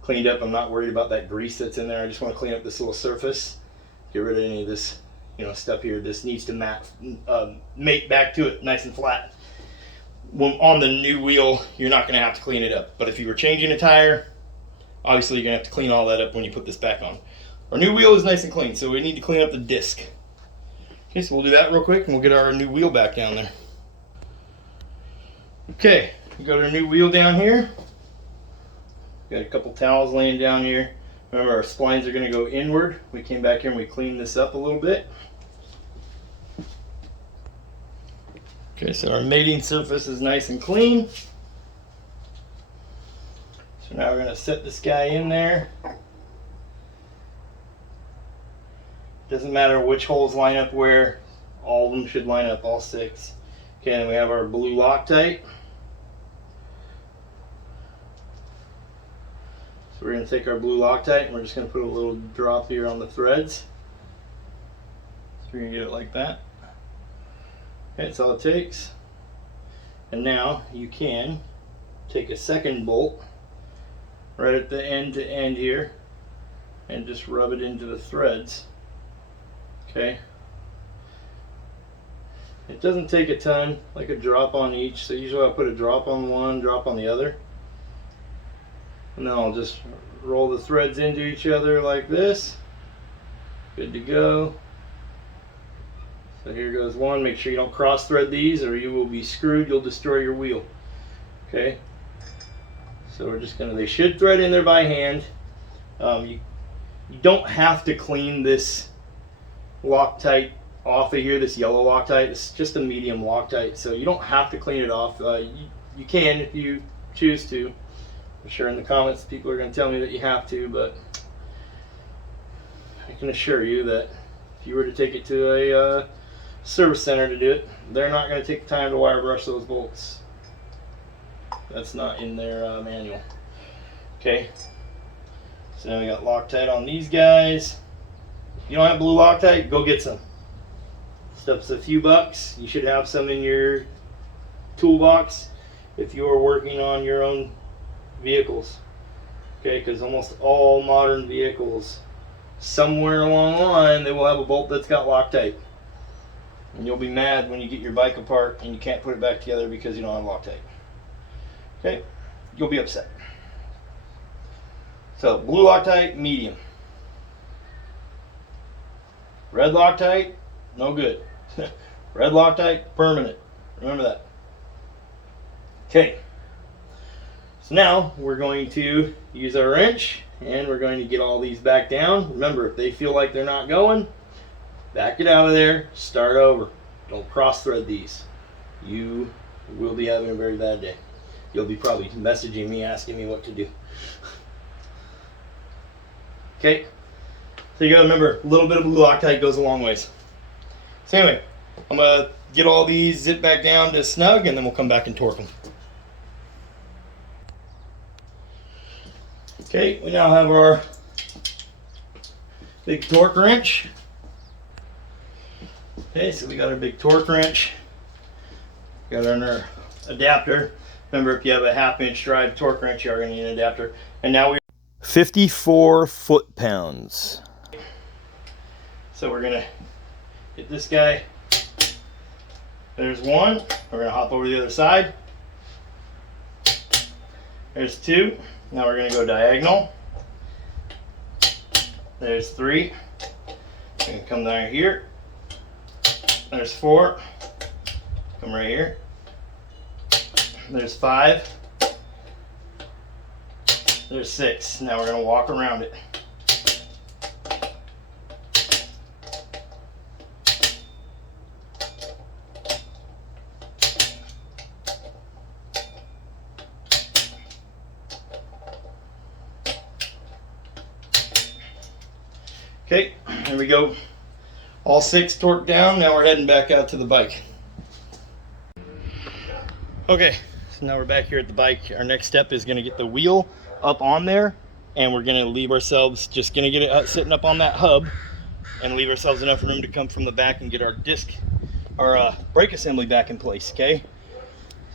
cleaned up. I'm not worried about that grease that's in there. I just want to clean up this little surface, get rid of any of this, stuff here. This needs to mate back to it nice and flat. When on the new wheel, you're not going to have to clean it up. But if you were changing a tire, obviously you're going to have to clean all that up when you put this back on. Our new wheel is nice and clean, so we need to clean up the disc. Okay, so we'll do that real quick and we'll get our new wheel back down there. Okay, we got our new wheel down here. Got a couple towels laying down here. Remember, our splines are going to go inward. We came back here and we cleaned this up a little bit. Okay, so our mating surface is nice and clean. So now we're going to set this guy in there. Doesn't matter which holes line up where, all of them should line up, all 6. Okay, and we have our blue Loctite. So we're going to take our blue Loctite and we're just going to put a little drop here on the threads. So we're going to get it like that. Okay, that's all it takes. And now you can take a second bolt right at the end to end here and just rub it into the threads. Okay. It doesn't take a ton, like a drop on each. So usually I'll put a drop on one, drop on the other. And then I'll just roll the threads into each other like this. Good to go. So here goes one. Make sure you don't cross thread these or you will be screwed. You'll destroy your wheel. Okay. So we're just gonna, they should thread in there by hand. You don't have to clean this Loctite off of here, this yellow Loctite. It's just a medium Loctite, so you don't have to clean it off. You can if you choose to. I'm sure in the comments people are going to tell me that you have to, but I can assure you that if you were to take it to a service center to do it, they're not going to take the time to wire brush those bolts. That's not in their manual. Okay, so now we got Loctite on these guys. If you don't have blue Loctite, go get some. Stuff's a few bucks. You should have some in your toolbox if you are working on your own vehicles. Okay, because almost all modern vehicles, somewhere along the line, they will have a bolt that's got Loctite. And you'll be mad when you get your bike apart and you can't put it back together because you don't have Loctite. Okay, you'll be upset. So blue Loctite, medium. Red Loctite, no good. Red Loctite, permanent. Remember that. Okay. So now we're going to use our wrench and we're going to get all these back down. Remember, if they feel like they're not going, back it out of there, start over. Don't cross thread these. You will be having a very bad day. You'll be probably messaging me asking me what to do. Okay. So you gotta remember, a little bit of blue Loctite goes a long ways. So anyway, I'm gonna get all these zip back down to snug and then we'll come back and torque them. Okay, we now have our big torque wrench. Okay, so we got our big torque wrench. Got our adapter. Remember, if you have a 1/2-inch drive torque wrench, you are gonna need an adapter. And now we 54 foot-pounds. So we're gonna hit this guy. There's one. We're gonna hop over to the other side. There's 2. Now we're gonna go diagonal. There's 3. We're gonna come down here. There's 4. Come right here. There's 5. There's 6. Now we're gonna walk around it. Okay, there we go. All 6 torqued down. Now we're heading back out to the bike. Okay, So now we're back here at the bike. Our next step is going to get the wheel up on there, and we're going to leave ourselves, just going to get it sitting up on that hub, and leave ourselves enough room to come from the back and get our disc, our brake assembly back in place, okay?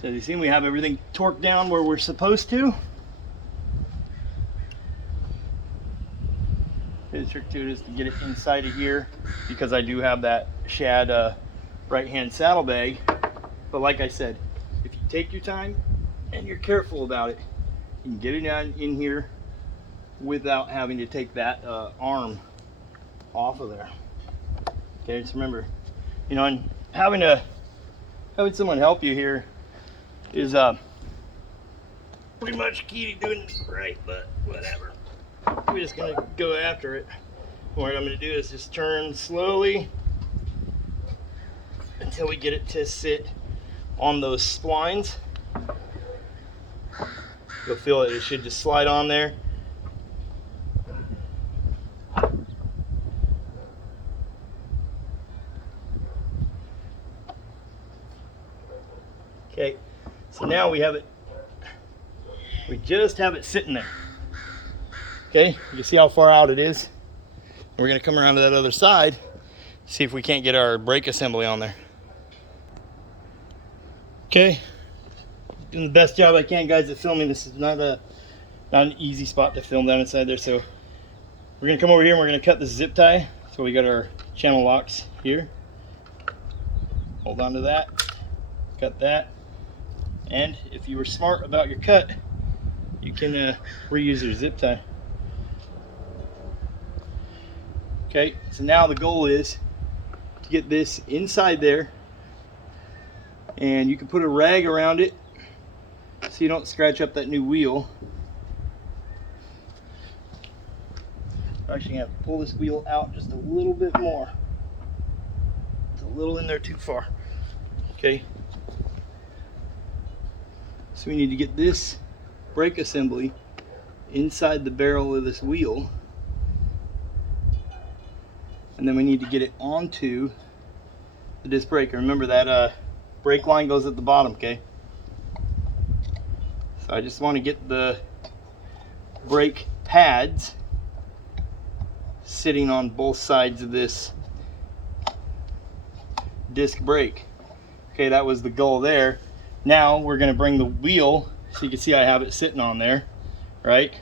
So as you see, we have everything torqued down where we're supposed to. The trick to it is to get it inside of here, because I do have that shad right-hand saddlebag. But like I said, if you take your time and you're careful about it, you can get it down in here without having to take that arm off of there. Okay, just remember, you know, and having someone help you here is pretty much key to doing it right, but whatever. We're just gonna go after it. What I'm gonna do is just turn slowly until we get it to sit on those splines. You'll feel it should just slide on there. Okay, so now we have it, we just have it sitting there. Okay, you can see how far out it is. We're gonna come around to that other side, see if we can't get our brake assembly on there. Okay, doing the best job I can, guys, at filming. This is not an easy spot to film down inside there, so we're gonna come over here and we're gonna cut this zip tie. So we got our channel locks here. Hold on to that, cut that, and if you were smart about your cut, you can reuse your zip tie. Okay, so now the goal is to get this inside there, and you can put a rag around it so you don't scratch up that new wheel. I'm actually gonna have to pull this wheel out just a little bit more. It's a little in there too far. Okay, so we need to get this brake assembly inside the barrel of this wheel, and then we need to get it onto the disc brake. Remember that brake line goes at the bottom, okay? So I just want to get the brake pads sitting on both sides of this disc brake. Okay, that was the goal there. Now we're going to bring the wheel, so you can see I have it sitting on there, right?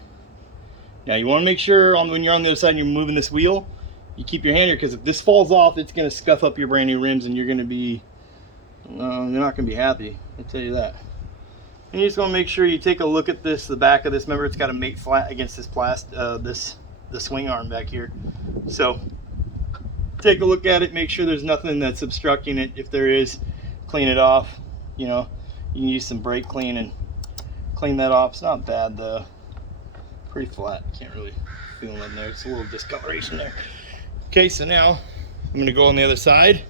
Now you want to make sure when you're on the other side and you're moving this wheel, you keep your hand here, because if this falls off, it's going to scuff up your brand new rims, and you're going to be, you're not going to be happy, I'll tell you that. And you just want to make sure you take a look at this, the back of this. Remember, it's got to mate flat against this the swing arm back here. So take a look at it, make sure there's nothing that's obstructing it. If there is, clean it off. You know, you can use some brake clean and clean that off. It's not bad though, pretty flat, can't really feel it in there. It's a little discoloration there. Okay, so now I'm gonna go on the other side.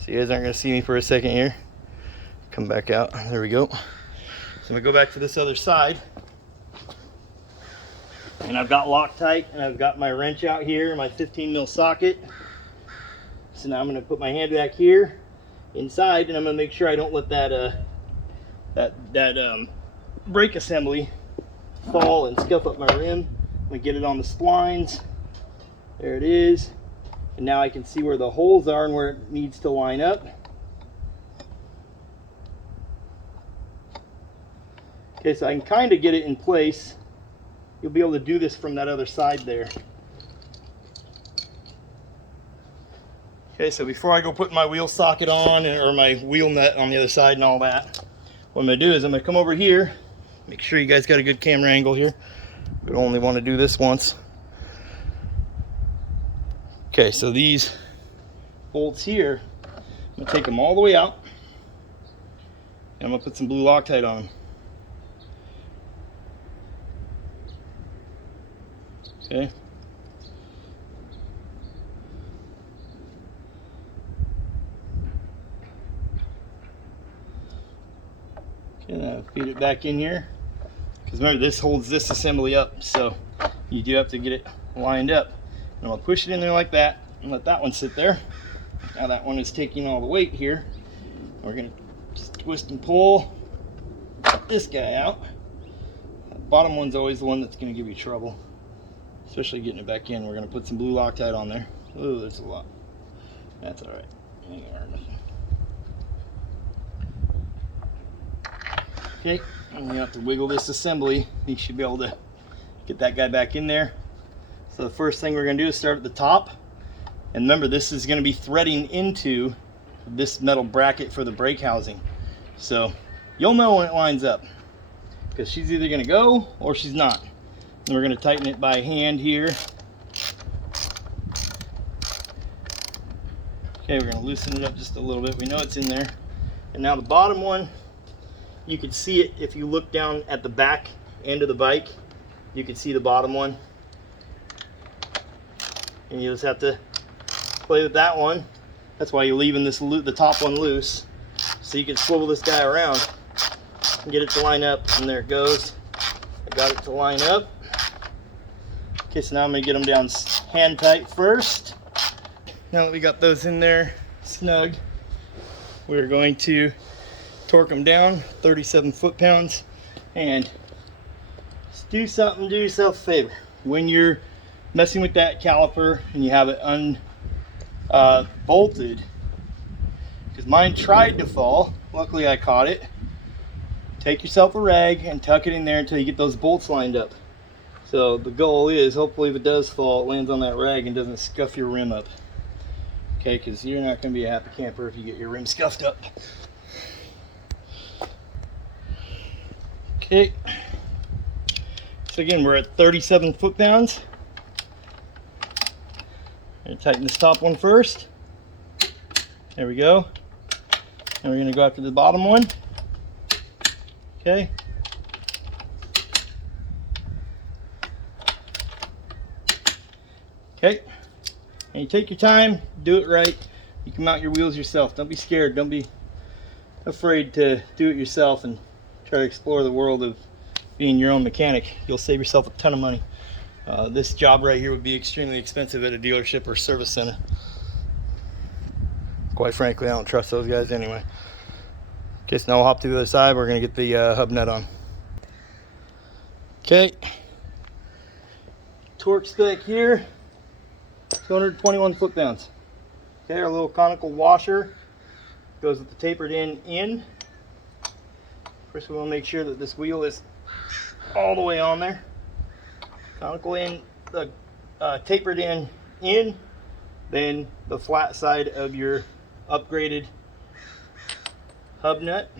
So you guys aren't gonna see me for a second here. Come back out, there we go. So I'm gonna go back to this other side. And I've got Loctite, and I've got my wrench out here, my 15mm socket. So now I'm gonna put my hand back here inside, and I'm gonna make sure I don't let that brake assembly fall and scuff up my rim. I'm gonna get it on the splines. There it is. And now I can see where the holes are and where it needs to line up. Okay, so I can kind of get it in place. You'll be able to do this from that other side there. Okay, so before I go put my wheel socket on, or my wheel nut on the other side and all that, what I'm gonna do is I'm gonna come over here, make sure you guys got a good camera angle here. We only want to do this once. Okay, so these bolts here, I'm gonna take them all the way out, and I'm gonna put some blue Loctite on them. Okay. Okay, now feed it back in here, because remember, this holds this assembly up, so you do have to get it lined up. And I'm gonna push it in there like that and let that one sit there. Now that one is taking all the weight here. We're gonna just twist and pull. this guy out. The bottom one's always the one that's going to give you trouble, especially getting it back in. We're going to put some blue Loctite on there. Oh, there's a lot. That's all right. Ain't gonna hurt nothing. Okay, and you have to wiggle this assembly. You should be able to get that guy back in there. So the first thing we're going to do is start at the top. And remember, this is going to be threading into this metal bracket for the brake housing. So you'll know when it lines up, because she's either going to go or she's not. And we're going to tighten it by hand here. Okay, we're going to loosen it up just a little bit. We know it's in there. And now the bottom one, you can see it if you look down at the back end of the bike. You can see the bottom one. And you just have to play with that one. That's why you're leaving this the top one loose, so you can swivel this guy around and get it to line up. And there it goes. I got it to line up. Okay, so now I'm going to get them down hand tight first. Now that we got those in there snug, we're going to torque them down 37 foot-pounds. And just do something, do yourself a favor. When you're messing with that caliper and you have it bolted, because mine tried to fall, luckily I caught it. Take yourself a rag and tuck it in there until you get those bolts lined up. So the goal is, hopefully if it does fall, it lands on that rag and doesn't scuff your rim up. Okay, because you're not going to be a happy camper if you get your rim scuffed up. Okay, so again, we're at 37 foot-pounds. I'm going to tighten this top one first. There we go. And we're going to go after the bottom one. Okay. Okay. And you take your time, do it right. You can mount your wheels yourself. Don't be scared. Don't be afraid to do it yourself and try to explore the world of being your own mechanic. You'll save yourself a ton of money. This job right here would be extremely expensive at a dealership or service center. Quite frankly, I don't trust those guys anyway. Okay, so now we'll hop to the other side. We're going to get the hub nut on. Okay. Torque spec here, 221 foot-pounds. Okay, our little conical washer goes with the tapered in. First, we want to make sure that this wheel is all the way on there. Conical in, the tapered in, then the flat side of your upgraded hub nut.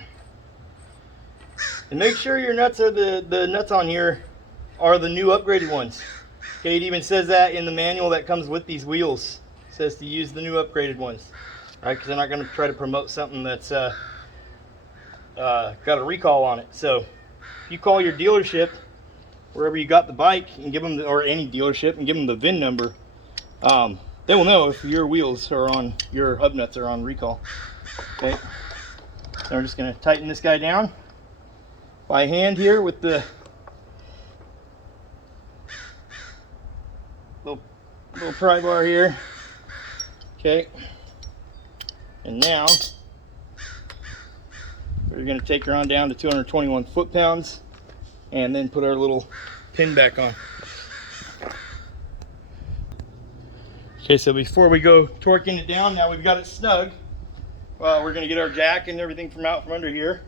And make sure your nuts are the nuts on here are the new upgraded ones. Okay, it even says that in the manual that comes with these wheels. It says to use the new upgraded ones. Right, because they're not going to try to promote something that's got a recall on it. So if you call your dealership wherever you got the bike and give them or any dealership and give them the VIN number, they will know if your wheels are on, your hub nuts are on recall. Okay, so we're just going to tighten this guy down by hand here with the little pry bar here. Okay, and now we're going to take her on down to 221 foot-pounds and then put our little pin back on. Okay, so before we go torquing it down, now we've got it snug. We're going to get our jack and everything from out from under here,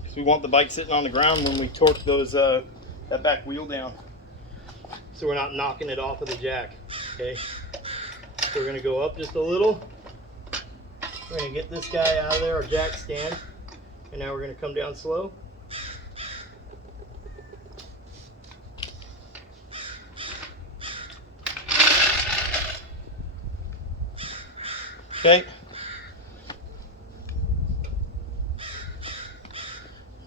because we want the bike sitting on the ground when we torque those that back wheel down, so we're not knocking it off of the jack. Okay, so we're going to go up just a little. We're going to get this guy out of there, our jack stand, and now we're going to come down slow. Okay.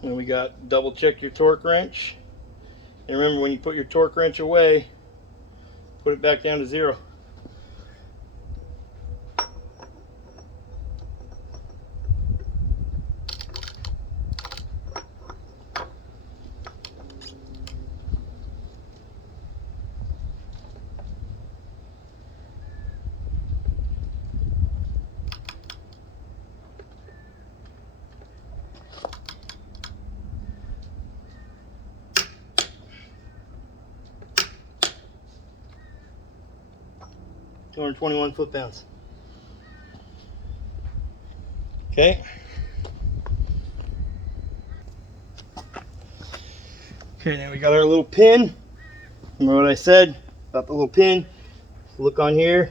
And we got double check your torque wrench. And remember, when you put your torque wrench away, put it back down to 0. 221 foot-pounds. Okay. Okay, now we got our little pin. Remember what I said about the little pin? Look on here.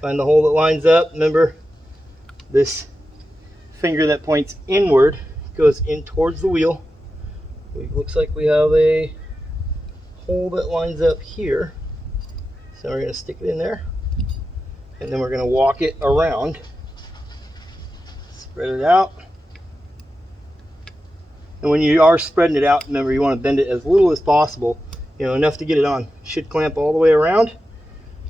Find the hole that lines up. Remember, this finger that points inward goes in towards the wheel. It looks like we have a hole that lines up here. So we're going to stick it in there. And then we're going to walk it around. Spread it out. And when you are spreading it out, remember you want to bend it as little as possible. You know, enough to get it on. It should clamp all the way around.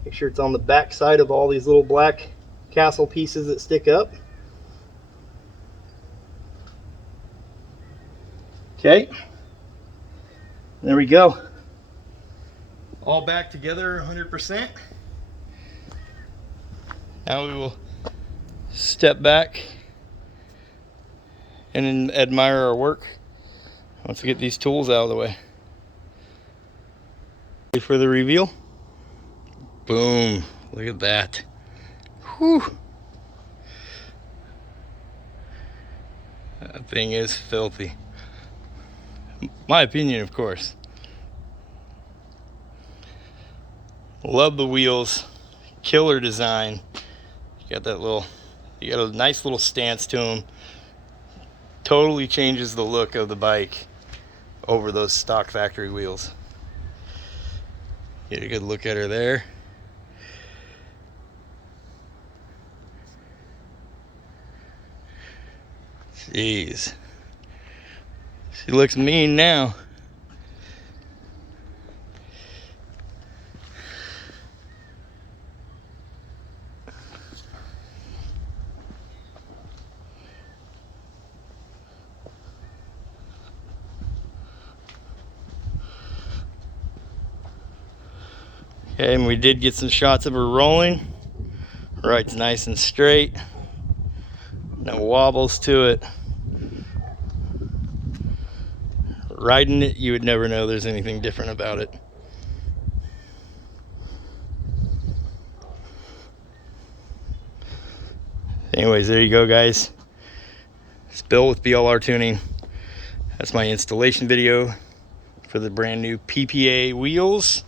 Make sure it's on the back side of all these little black castle pieces that stick up. Okay. There we go. All back together 100%. Now we will step back and admire our work once we get these tools out of the way. Ready for the reveal? Boom, look at that. Whew. That thing is filthy. My opinion, of course. Love the wheels. Killer design. You got that little, you got a nice little stance to them. Totally changes the look of the bike over those stock factory wheels. Get a good look at her there. Jeez. She looks mean now. Okay, and we did get some shots of her rolling. Ride's nice and straight. No wobbles to it. Riding it, you would never know there's anything different about it. Anyways, there you go, guys. It's Bill with BLR Tuning. That's my installation video for the brand new PPA wheels.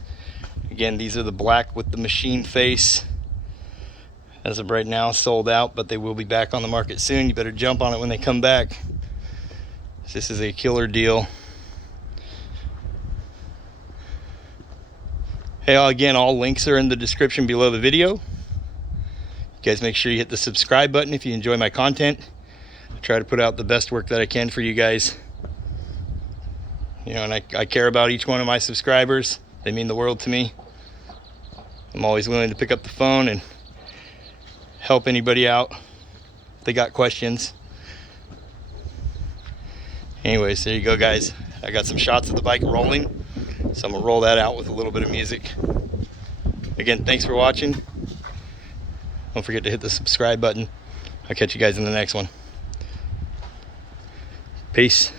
Again, these are the black with the machine face. As of right now, sold out, but they will be back on the market soon. You better jump on it when they come back. This is a killer deal. Hey, again, all links are in the description below the video. You guys make sure you hit the subscribe button if you enjoy my content. I try to put out the best work that I can for you guys. You know, and I care about each one of my subscribers. They mean the world to me. I'm always willing to pick up the phone and help anybody out if they got questions. Anyways, there you go, guys. I got some shots of the bike rolling, so I'm gonna roll that out with a little bit of music. Again, thanks for watching. Don't forget to hit the subscribe button. I'll catch you guys in the next one. Peace.